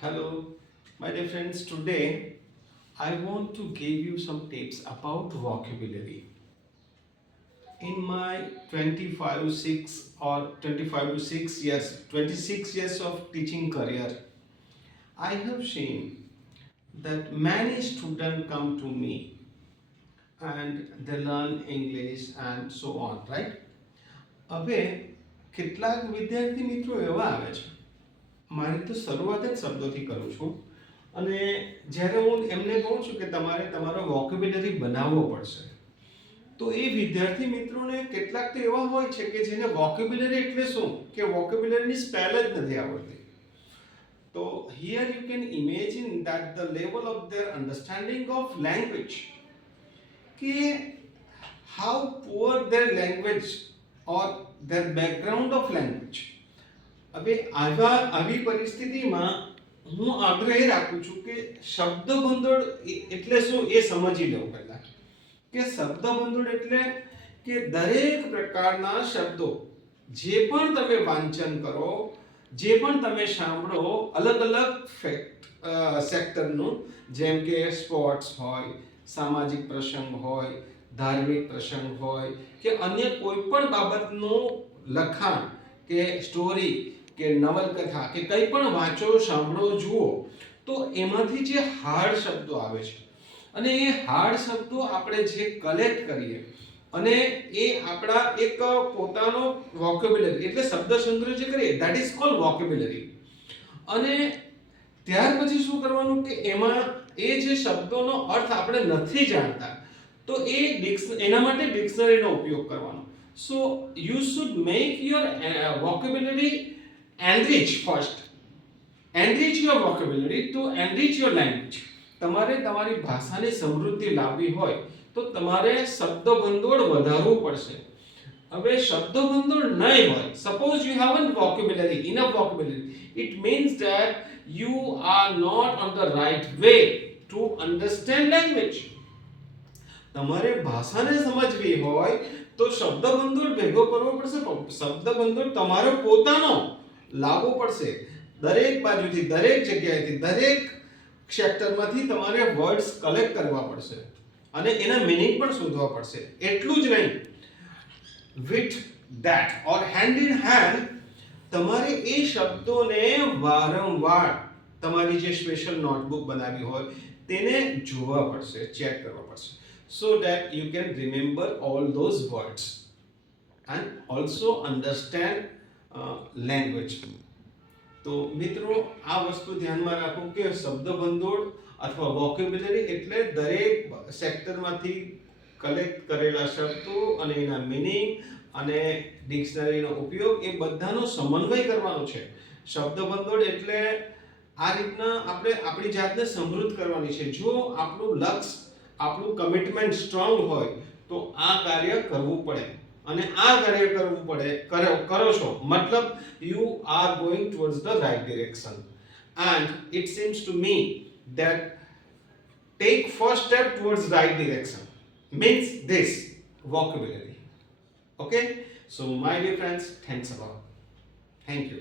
Hello, my dear friends. Today I want to give you some tips about vocabulary. In my 25 6 or 25 to 6 years, 26 years of teaching career, I have seen that many students come to me and they learn English and so on, right? હવે કેટલાક વિદ્યાર્થી મિત્રો એવા આવે છે, મારી તો શરૂઆત જ શબ્દોથી કરું છું અને જ્યારે હું એમને કહું છું કે તમારે તમારો વોકેબ્યુલરી બનાવવો પડશે, તો એ વિદ્યાર્થી મિત્રોને કેટલાક તો એવા હોય છે કે જેને વોકેબ્યુલરી એટલે શું કે વોકેબ્યુલરીની સ્પેલ જ નથી આવડતી. તો here you can imagine that the level of their understanding of language, કે how poor their language or their background of language. હવે આવી પરિસ્થિતિમાં હું આગ્રહ રાખું છું કે શબ્દ ભંડોળ એટલે શું એ સમજી લઉં પહેલા. કે શબ્દ ભંડોળ એટલે કે દરેક પ્રકારના શબ્દો જે પણ તમે વાંચન કરો, જે પણ તમે સાંભળો, અલગ અલગ સેક્ટરનું, જેમ કે સ્પોર્ટ્સ હોય, સામાજિક પ્રસંગ હોય, ધાર્મિક પ્રસંગ હોય કે અન્ય કોઈ પણ બાબતનું લખાણ કે સ્ટોરી કે નવલકથા કે કંઈ પણ વાંચો, સાંભળો, જુઓ, તો એમાંથી જે હાર્ડ શબ્દો આવે છે અને એ હાર્ડ શબ્દો આપણે જે કલેક્ટ કરીએ અને એ આપણા એક પોતાનો વોકેબ્યુલરી એટલે શબ્દ સંગ્રહ જે કરીએ, ધેટ ઇઝ કોલ્ડ વોકેબ્યુલરી. અને ત્યાર પછી શું કરવાનું કે એમાં એ જે શબ્દોનો અર્થ આપણે નથી જાણતા, તો એના માટે ડિક્શનરીનો ઉપયોગ કરવાનો. So you should make your vocabulary enrich first. Enrich your vocabulary to enrich your language. તમારે તમારી ભાષાની સમૃદ્ધિ લાવવી હોય તો તમારે શબ્દ ભંડોળ વધારવું પડશે. હવે શબ્દ ભંડોળ નહીં હોય, suppose you have enough vocabulary, it means that you are not on the right way to understand language. તમારે ભાષાને સમજવી હોય તો શબ્દ ભંડોળ ભેગો કરવો પડશે, શબ્દ ભંડોળ તમારો પોતાનો લાવવો પડશે. દરેક બાજુથી, દરેક જગ્યાએથી, દરેક સેક્ટરમાંથી તમારે વર્ડ્સ કલેક્ટ કરવા પડશે અને એના મીનિંગ પણ શોધવા પડશે. એટલું જ નહીં, with that or hand in hand તમારે એ શબ્દોને વારંવાર તમારી જે સ્પેશિયલ નોટબુક બનાવી હોય તેને જોવા પડશે, ચેક કરવા પડશે, so that you can remember all those words and also understand language. તો મિત્રો આ વસ્તુ ધ્યાનમાં રાખો કે શબ્દ ભંડોળ અથવા વોકેબ્યુલરી એટલે દરેક સેક્ટરમાંથી કલેક્ટ કરેલા શબ્દો અને એના મીનિંગ અને ડિક્શનરીનો ઉપયોગ, એ બધાનો સમન્વય કરવાનો છે. શબ્દ ભંડોળ એટલે આ રીતના આપણે આપણી જાતને સમૃદ્ધ કરવાની છે. જો આપણું લક્ષ્ય, આપણું કમિટમેન્ટ સ્ટ્રોંગ હોય તો આ કાર્ય કરવું પડે અને આ કાર્ય કરવું પડે, કરો છો મતલબ you are going towards the right direction. And it seems to me that take first step towards right direction means this vocabulary. Okay, so my dear friends, thanks a lot. Thank you.